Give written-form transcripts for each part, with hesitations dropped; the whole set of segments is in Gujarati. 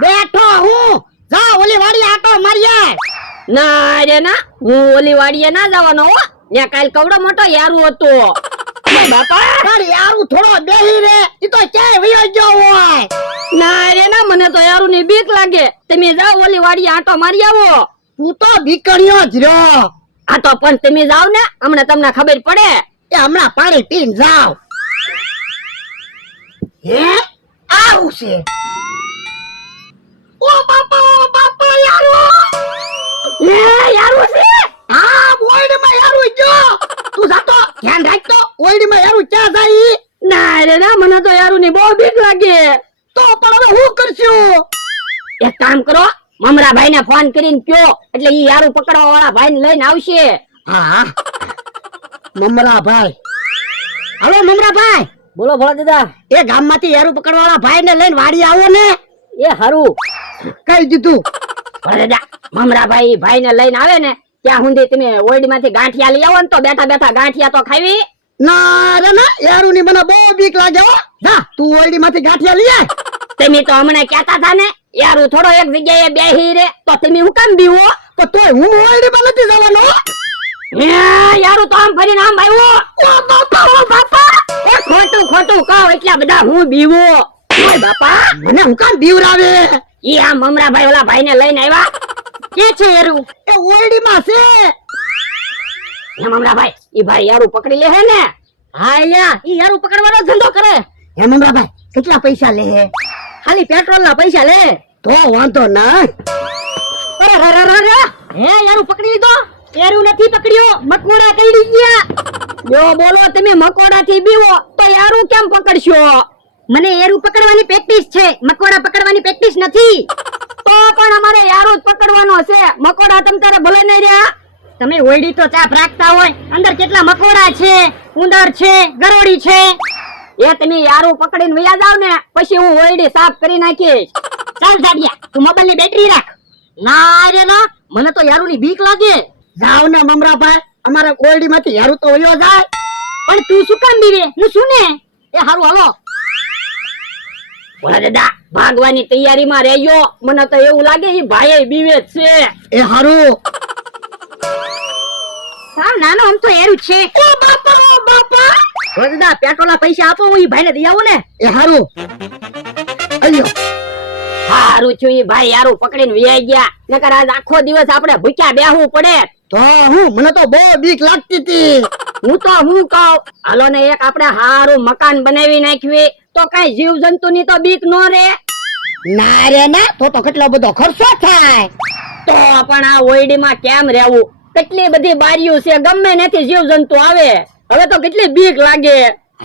બેઠો હું. જા ઓલી વાડી આટો મારીએ. ના રે ના, હું ઓલી વાડીએ ના જવાનો હો. ત્યાં કાલ કવડો મોટો યારું હતો. બાપા તારી યારું થોડો બેહી રે. ઈ તો ક્યાંય વયો ગયો હોય. ના રે ના, મને તો યારું ની બીક લાગે. તમે જાઓ ઓલી વાડીએ આટો મારી આવો. તું તો બીકણ્યો જ રહ્યો. આ તો પણ તમે જાવ ને, હમણાં તમને ખબર પડે. એ હમણાં પાણી પીને જાવ. હે આવું છે. ઓ બાપા યારું. એ યારું છે. હા ઓયડીમાં યારું ગયો. તું જાતો ધ્યાન રાખતો. ઓયડીમાં યારું ક્યાં જાય? ના રે ના, મને તો યારું ની બહુ બીક લાગે. તો પણ હવે હું કરશું? એક કામ કરો, મમરાભાઈ ને ફોન કરીને કયો, એટલે ઈ યારું પકડવા વાળા ભાઈ ને લઈને આવશે. હા મમરાભાઈ. હાલો મમરાભાઈ. બોલો ભોળા દાદા. એ ગામમાંથી યારું પકડવા વાળા ભાઈ ને લઈને વાડી આવો ને. એ હારું કઈ દીધું. ભોળા દાદા, મમરાભાઈ ભાઈ ને લઈને આવે ને ત્યાં સુધી તમે ઓરડી માંથી ગાંઠિયા લઈ આવો ને, તો બેઠા બેઠા ગાંઠિયા તો ખાવી. ના રે ના, યારું ની મને બહુ બીક લાગે હો. જા તું ઓરડી માંથી ગાંઠિયા લઈ આય. તમે તો હમણાં કહેતા હતા ને યારું થોડો એક જગ્યાએ બેહી રે, તો તમે હું કામ બીવો? તો તોય હું ઓરડી માં નથી જવાનો. યારું તો આમ ફરીને આમ આવ્યો. ઓ બાપા. એ ખોટું ખોટું કહો, એટલા બધા હું બીવો. ઓય બાપા, મને હું કામ બીવરાવે. ઈ આ મમરાભાઈ ઓલા ભાઈ ને લઈને આવ્યા. કે છે યારું? એ ઓરડી માં છે. હે મમરાભાઈ, ઈ ભાઈ યારું પકડી લે હે ને? હા યા ઈ યારું પકડવાનો ધંધો કરે. હે મમરાભાઈ, કેટલા પૈસા લે હે? ખાલી પેટ્રોલ ના પૈસા લે. તો વાંધો ના. હે યારું પકડી લીધો? યારું નથી પકડ્યો, મકોડા કરડી ગયા. જો બોલો, તમે મકોડા થી બીવો તો યારું કેમ પકડશો? મને યારું પકડવાની પ્રેક્ટિસ છે, મકોડા પકડવાની પ્રેક્ટિસ નથી. તો પણ અમારે યારું જ પકડવાનો છે. મકોડા તમ તારે ભલે નહીં રહ્યા. તમે ઓયડી તો ચાપ રાખતા હોય, અંદર કેટલા મકોડા છે, ઉંદર છે, ગરોળી છે. એ તમે યારું પકડીને વયા જાવ ને, પછી હું ઓરડી સાફ કરી નાખીશ. ચાલ જાડિયા, તું મોબાઈલ ની બેટરી રાખ. ના રે ના, મને તો યારું ની બીક લાગે. જાવ ને મમરાભાઈ, અમારે ઓરડી માંથી યારું તો વયો જાય. પણ તું શું કામ બીવે? હું શું ને? એ હારું હાલો. બોલા દાદા, ભાગવાની તૈયારીમાં રહેજો. મને તો એવું લાગે ઈ ભાઈ બીવે જ છે. એ હારું. હા નાનો આમ તો યારું છે. ઓ બાપા. બોલા દાદા, પેટ્રોલ ના પૈસા આપો, હું ઈ ભાઈ ને દઈ આવું ને. એ હારું. અલ્યો હારું છું, ઈ ભાઈ યારું પકડીને વયા ગયા. નકર આજ આખો દિવસ આપણે ભૂખ્યા બેહવું પડે. તો હું, મને તો બહુ બીક લાગતી હતી. હું કહું, હાલો ને એક આપણે હારું મકાન બનાવી નાખવી, તો કઈ જીવ જંતુ ની તો બીક નો રે. ના રે ના, તો કેટલો બધો ખર્ચો થાય. તો પણ આ ઓયડી માં કેમ રહેવું? કેટલી બધી બારીઓ છે, ગમે નથી જીવ જંતુ આવે. હવે તો કેટલી બીક લાગે.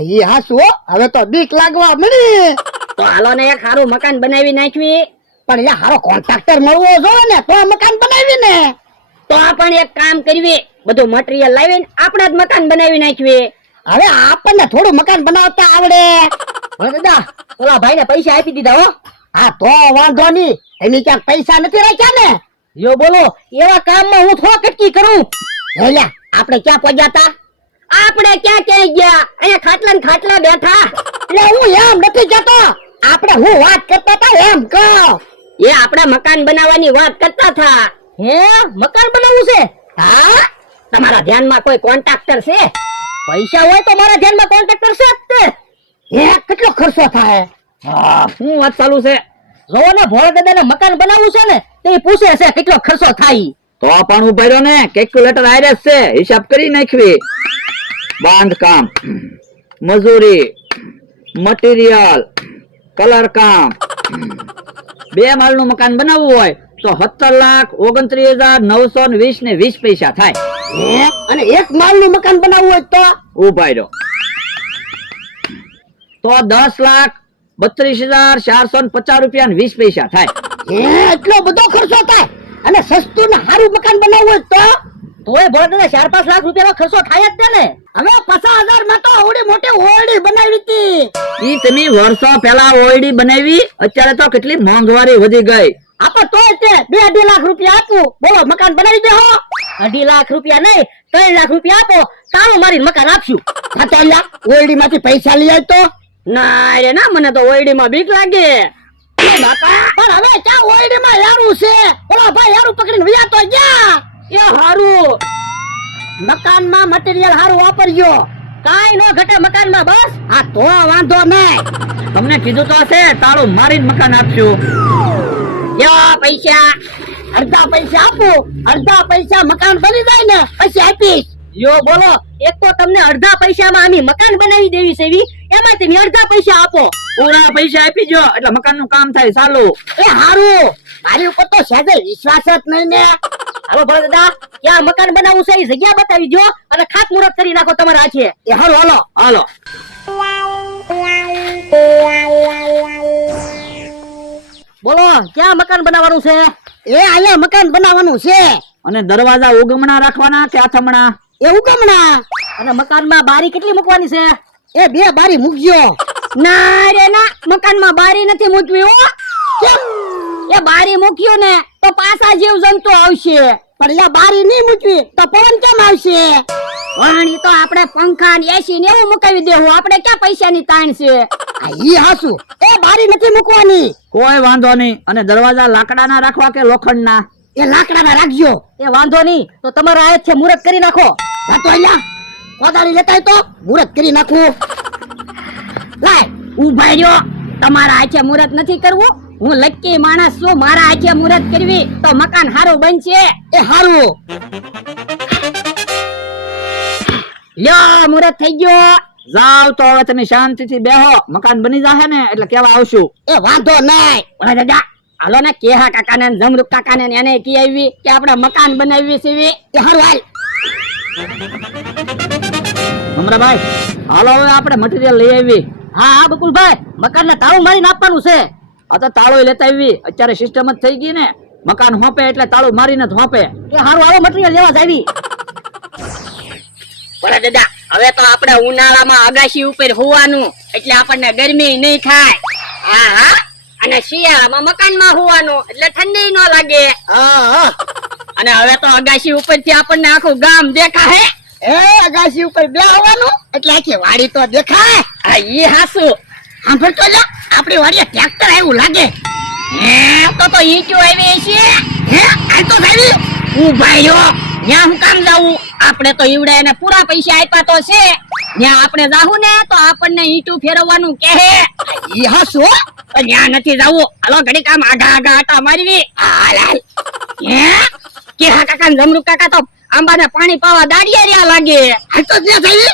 ઈ હાસુ, હવે તો બીક લાગવા મળી. તો હાલો ને એક હારું મકાન બનાવી નાખવી. પણ એટલે હારો કોન્ટ્રાક્ટર મળવો જોઈએ ને, તો મકાન બનાવી ને. તો પણ એક કામ કરવી, બધું મટીરીયલ લાવીને આપણે જ મકાન બનાવી નાખવી. હવે આપણને થોડું મકાન બનાવતા આવડે. દાદા, ઓલા ભાઈ ને પૈસા આપી દીધા હો. હા તો વાંધો નહીં, એની ક્યાંક પૈસા નથી રાખ્યા ને. યો બોલો, એવા કામમાં હું થોડા કટકી કરું. હેલા, આપણે ક્યાં પહોંચ્યા તા? આપણે ક્યાં ગયા? અહીંયા ખાટલા ને ખાટલા બેઠા. એટલે હું એમ નથી જતો, આપણે હું વાત કરતા હતા એમ કહો. એ આપણે મકાન બનાવવાની વાત કરતા હતા. હે, મકાન બનાવવું છે? હા, તમારા ધ્યાનમાં કોઈ કોન્ટ્રાક્ટર છે? પૈસા હોય તો મારા ધ્યાનમાં કોન્ટ્રાક્ટર છે જ તે. હે, કેટલો ખર્ચો થાય? હા, શું વાત ચાલુ છે? જોવો ને, ભોળા દાદાને મકાન બનાવવું છે ને, તે પૂછે છે કેટલો ખર્ચો થાય. તો પણ ઉભા રહ્યો ને, કેલ્ક્યુલેટર આયરસ છે, હિસાબ કરી નાખવી. બાંધકામ, મજૂરી, મટીરિયલ, કલર કામ. 2 માળનું મકાન બનાવવું હોય તો 17,29,920 ને 20 પૈસા થાય. અને 1 માળનું મકાન બનાવવું હોય તો ઉભા રહ્યો તો 10,32,450 રૂપિયા ને 20 પૈસા થાય. એટલો બધો ખર્ચો થાય. અને સસ્તું ને સારું મકાન બનાવવું હોય તો તોય ભોળા દાદા 4-5 લાખ રૂપિયાનો ખર્ચો થાય જ ને. હવે 50,000 માં તો આવડી મોટી ઓરડી બનાવી હતી. ઈ તમે વર્ષો પહેલા ઓરડી બનાવી, અત્યારે તો કેટલી મોંઘવારી વધી ગઈ. આપણે તોય તે 2-2 લાખ રૂપિયા આપું, બોલો મકાન બનાવી દે હો. 2.5 લાખ રૂપિયા નહીં, 3 લાખ રૂપિયા આપો, તારું મારી મકાન આપશું. હા તો ઓરડી માંથી પૈસા લઈ આય તો. ના રે ના, મને તો ઓરડી માં બીક લાગે. નહીં બાપા. પણ હવે ક્યાં ઓયડીમાં યારું છે? ઓલા ભાઈ યારું પકડીને વયા તો ગયા. એ હારું. મકાનમાં મટીરીયલ હારું વાપરજો. કાંઈ નો ઘટે મકાનમાં બસ. હા તો વાંધો નહીં. તમને કીધું તો હશે તાળું મારીને મકાન આપશું. યો પૈસા. અડધા પૈસા આપું, અડધા પૈસા મકાન બની જાય ને પછી આપીશ. યો બોલો, એક તો તમને અડધા પૈસામાં આમી મકાન બનાવી દેવી છે એમાં તમે અડધા પૈસા આપો. પૂરા પૈસા આપી જો એટલે મકાનનું કામ થાય ચાલુ. એ હારું, મારી ઉપર તો સહેજે વિશ્વાસ જ નહીં ને. હાલો ભલે દાદા, ક્યાં મકાન બનાવવું છે એ જગ્યા બતાવી દો અને ખાતમુહૂર્ત કરી નાખો તમારા હાથે. એ હારું હાલો. હાલો. બોલો, ક્યાં મકાન બનાવવાનું છે? એ અહીંયા મકાન બનાવવાનું છે. અને દરવાજા ઉગમણા રાખવાના કે આથમણા? એ ઉગમણા. અને મકાનમાં બારી કેટલી મૂકવાની છે? એ 2 બારી મૂકજો. ના રે ના, મકાનમાં બારી નથી મૂકવી હો. કેમ? એ બારી મૂક્યું ને તો પાછા જીવજંતુ આવશે. પણ અહીંયા બારી નહીં મૂકવી તો પવન કેમ આવશે? પણ ઈ તો આપણે પંખા ને એસી ને એવું મુકાવી દેવું. આપણે ક્યાં પૈસાની તાણ છે? આ ઈ હાસુ. એ બારી નથી મૂકવાની. કોઈ વાંધો નહીં. અને દરવાજા લાકડાના રાખવા કે લોખંડના? એ લાકડાના રાખજો. એ વાંધો નહીં, તો તમારા હાથ છે મુહૂર્ત કરી નાખો. જાતો અહીંયા કોદાળી લેતાય તો મુહૂર્ત કરી નાખું. લાય ઉભા રહ્યો. તમારા હાથે મુહૂર્ત નથી કરવું. હું લક્કી માણસ છું, મારા હાથે મુહૂર્ત કરવી તો મકાન સારું બનશે. એ હારું. લ્યો મુહૂર્ત થઈ ગયો. જાવ તો હવે તમે શાંતિથી બેહો. મકાન બની જાહે ને એટલે કેવા આવશું. એ વાંધો નહીં. ઓલા દાદા હાલો ને કેહા કાકા ને જમરૂક કાકા ને એને કી આવી કે આપણે મકાન બનાવી છે. એ હારું હાલ. ભમરાભાઈ હાલો હવે આપણે મટીરીયલ લઈ આવી. હા હા બકુલભાઈ, મકાન ને તાળું મારીને આપવાનું છે. આ તો તાળો લેતા આવી. અત્યારે સિસ્ટમ જ થઈ ગઈ ને, મકાન હોપે એટલે તાળું મારીને જ હોપે. એ હારું હાલો મટીરીયલ લેવા જ આવી. ઓલા દાદા હવે તો આપણે ઉનાળામાં અગાશી ઉપર હોવાનું એટલે આપણને ગરમી નહીં થાય. હા હા, અને શિયાળામાં મકાનમાં હોવાનું એટલે ઠંડી ન લાગે. હા હા. અને હવે તો અગાશી ઉપરથી આપણને આખું ગામ દેખાય. એ અગાસી ઉપર બેહવાનું એટલે આખી વાડી તો દેખાય. આ ઈ હાસુ. સાંભળતો જા, આપણી વાડીએ ટ્રેક્ટર આવ્યું લાગે. હે તો ઈંટો આવી છે. હે આ તો આવી. ઉભા રહ્યો. ત્યાં હું કામ જાવું? આપણે તો ઈવડે એને પૂરા પૈસા આપ્યા તો છે. ત્યાં આપણે જાહું ને તો આપણને ઈંટું ફેરવવાનું કહે. ઈ હાસુ. પણ ત્યાં નથી જાવું. હાલો ઘડી કામ આઘા આઘા આટા મારવી. હાલ હાલ. હે કે હા કાકા ને જમરૂક કાકા તો આંબાને પાણી પાવા દાડિયા રહ્યા લાગે. આ તો ત્યાં થઈ.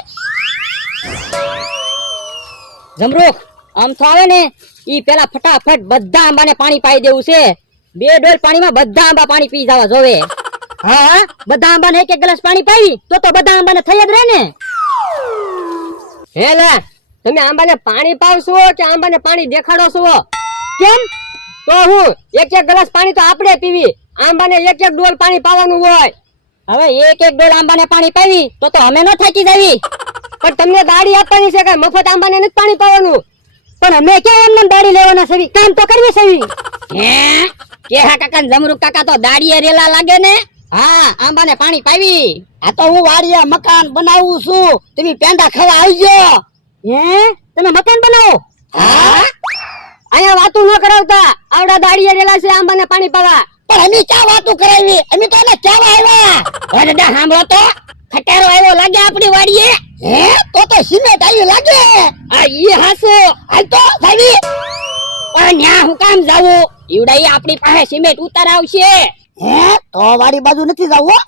જમરૂક આમ તો આવે ને ઈ પેલા ફટાફટ બધા આંબાને પાણી પાઈ દેવું છે. 2 ડોલ પાણીમાં બધા આંબા પાણી પી જવા જોવે. હા હા, બધા આંબાને એક ગ્લાસ પાણી પાવી તો બધા આંબાને થઈ જ રહે ને. હે લે, તમે આંબાને પાણી પાવશો કે આંબાને પાણી દેખાડો છો? કેમ? તો હું એક ગ્લાસ પાણી તો આપણે પીવી, આંબાને એક ડોલ પાણી પાવાનું હોય. હવે એક ડોલ આંબાને પાણી પાવી તો અમે ન થાકી જાવી. પણ તમને દાડી આપવાની છે કે મફત આંબાને નથી પાણી પાવાનું? પણ અમે ક્યાં એમને દાડી લેવાના છે? કામ તો કરવી છે. હે કે હા કાકા જમરૂક કાકા તો દાડીએ રેલા લાગે ને. હા, આંબાને પાણી પાવી. આ તો હું વાડીએ મકાન બનાવું છું. તમે પેંડા ખાવા આવજો. હે તમે મકાન બનાવો? હા. અહીંયા વાતું ન કરાવતા. આવડા દાડીએ રેલા છે આંબાને પાણી પાવા. પણ અમે ક્યાં વાતું કરાવી? અમે તો એને કહેવા આવ્યા. હે દાદા સાંભળો તો, ખટારો આવ્યો લાગે આપણી વાડીએ. હે તો સિમેન્ટ આવ્યું લાગે. આ ઈ હાસો. હાલ તો ભાઈ. પણ ન્યા હું કામ જાવું? ઈવડાઈ આપણી પાસે સિમેન્ટ ઉતાર આવશે. હે તો વાડી બાજુ નથી જાવું.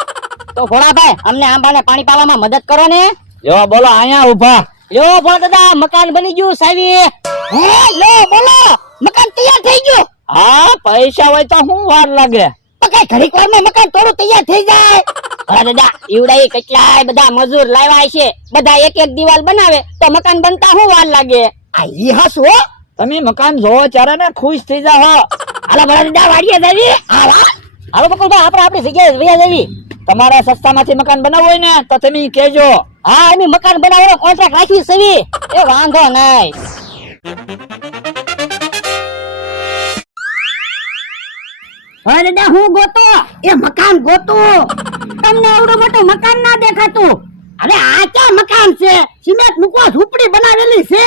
તો ભોળાભાઈ અમને આંબાને પાણી પાવામાં મદદ કરો ને. જો બોલો અહીંયા ઉભા. યો ભોળા દાદા મકાન બની ગયું સાવી. હે લો બોલો, મકાન તૈયાર થઈ ગયું. હા, પૈસા હોય તો શું વાર લાગે? તો કઈ ઘડીક વારમાં મકાન થોડું તૈયાર થઈ જાય. ભોળા દાદા ઈવડાઈ કેટલાય બધા મજૂર લાવ્યા છે. બધા એક દિવાલ બનાવે તો મકાન બનતા શું વાર લાગે? આ ઈ હાસુ. તમે મકાન જોવો ત્યારે ને ખુશ થઈ જાઓ. હાલો ભોળા દાદા વાડીએ જાવી. હાલો બકુલભાઈ આપણે આપણી જગ્યાએ વયા જાવી. તમારે સસ્તામાંથી મકાન બનાવવું હોય ને તો તમે કહેજો. હા, અમે મકાન બનાવવાનો કોન્ટ્રાક્ટ રાખી છે. એ વાંધો નહીં. હા દાદા હું ગોતો. એ મકાન ગોતો. તમને આવડું મોટું મકાન ના દેખાતું? અરે આ ક્યાં મકાન છે? સિમેન્ટ મૂકવા ઝૂંપડી બનાવેલી છે.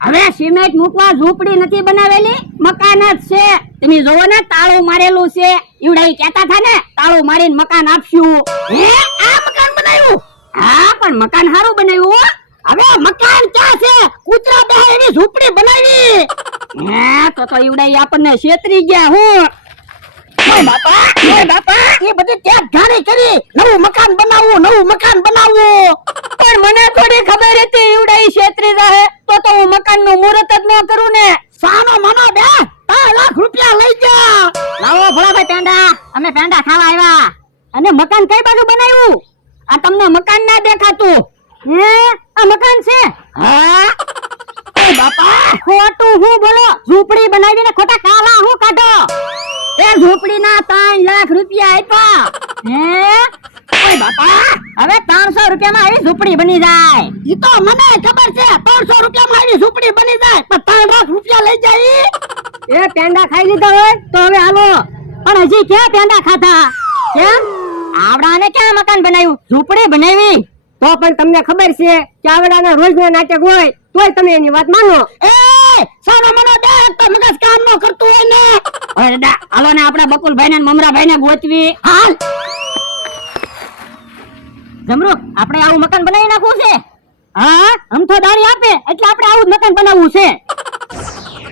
હવે સિમેન્ટ મૂકવા ઝૂંપડી નથી બનાવેલી, મકાન જ છે. તમે જોવો ને તાળું મારેલું છે. ઈવડાઈ કહેતા હતા ને તાળું મારીને મકાન આપશું. હે આ મકાન બનાવ્યું? હા પણ મકાન સારું બનાવ્યું હો. હવે મકાન ક્યાં છે? કૂતરા બેહે એવી ઝૂંપડી બનાવી. હે તો ઈવડાઈ આપણને છેતરી ગયા હું. ઓય બાપા એ બધી ત્યાં ઘાણી કરી. નવું મકાન બનાવવું. પણ મને થોડી ખબર હતી ઈવડાઈ છેતરી જાહે. તો હું મકાનનું મુહૂર્ત જ ન કરું ને. સાનો મનો બે 3 લાખ રૂપિયા લઈ જા. લાવો ભોળાભાઈ પેંડા, અમે પેંડા ખાવા આવ્યા. અને મકાન કઈ બાજુ બનાવ્યું? આ તમને મકાન ના દેખાતું? હે આ મકાન છે? હા ઓય બાપા ખોટું હું બોલો? ઝૂંપડી બનાવીને ખોટા કાલા હું કાઢો? એ ઝૂંપડીના 3 લાખ રૂપિયા આપ્યા. હે ઓય બાપા હવે 300 રૂપિયામાં આવી ઝૂંપડી બની જાય. ઈ તો મને ખબર છે 300 રૂપિયામાં આવી ઝૂંપડી બની જાય, પણ 3 લાખ રૂપિયા લઈ જાય. એ પેંડા ખાઈ લીધા હોય તો હવે હાલો. પણ હજી ક્યાં પેંડા ખાધા? કેમ આવડાને ક્યાં મકાન બનાવ્યું? ઝૂંપડી બનાવી. તો પણ તમને ખબર છે કે આવડાના રોજના નાટક હોય તોય તમે એની વાત માનો. એ સાનો મનો બે તો મગજ કામ ન કરતું હોય ને. હવે દાદા હાલો ને આપણે બકુલભાઈ ને મમરાભાઈ ને ગોતવી. હાલ જમરૂ આપણે આવું મકાન બનાવી નાખવું છે. હા અમથો દાડી આપે એટલે આપણે આવું જ મકાન બનાવવું છે.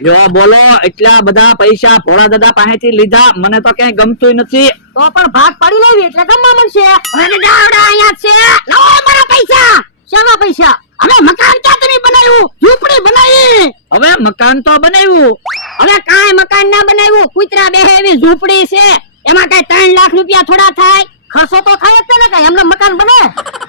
જો બોલો, એટલા બધા પૈસા ભોળા દાદા પાસેથી લીધા, મને તો ક્યાંય ગમતું નથી. તો પણ ભાગ પાડી લેવી એટલે ગમવા મળશે. અરે દાડા અહીંયા છે. લાવો મારા પૈસા. શાના પૈસા? હવે મકાન ક્યાં તમે બનાવ્યું? ઝૂંપડી બનાવી. હવે મકાન તો બનાવ્યું. હવે કાંઈ મકાન ના બનાવ્યું, કૂતરા બેહે એવી ઝૂંપડી છે. એમાં કઈ 3 લાખ રૂપિયા થોડા થાય? ખર્ચો તો થાય જ ને. કઈ એમને મકાન બને?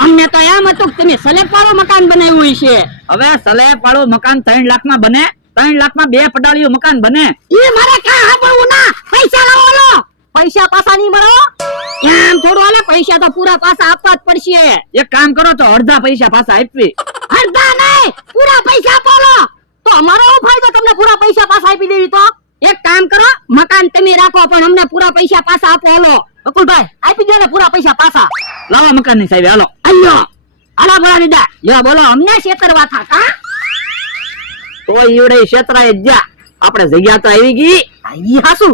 અમને તો એમ હતું કે તમે સ્લેબ વાળું મકાન બનાવ્યું છે. હવે સ્લેબ વાળું મકાન 3 લાખમાં બને? 3 લાખમાં 2 પડાળીયું મકાન બને? ઈ મારે કાં સાંભળવું ના. પૈસા લાવો લો. પૈસા પાછા નહીં મળો? એમ થોડું હાલે, પૈસા તો પૂરા પાછા આપવા જ પડશે. એક કામ કરો તો અડધા પૈસા પાછા આપવી. અડધા નહીં, પૂરા પૈસા આપો લો. તો અમારો શું ફાયદો તમને પૂરા પૈસા પાછા આપી દેવી? તો એક કામ કરો, મકાન તમે રાખો પણ અમને પૂરા પૈસા પાછા આપો. હાલો બકુલભાઈ આપી દો ને પૂરા પૈસા પાછા. લાવો મકાન ની સાહેબ, હાલો. અయ్యో હાલો ભોળા દીદા લ્યો બોલો, અમને છેતરવા થા. તો ઈવડે ક્ષેત્રાએ જ જા. આપણે જગ્યા તો આવી ગઈ. ઈ હાસુ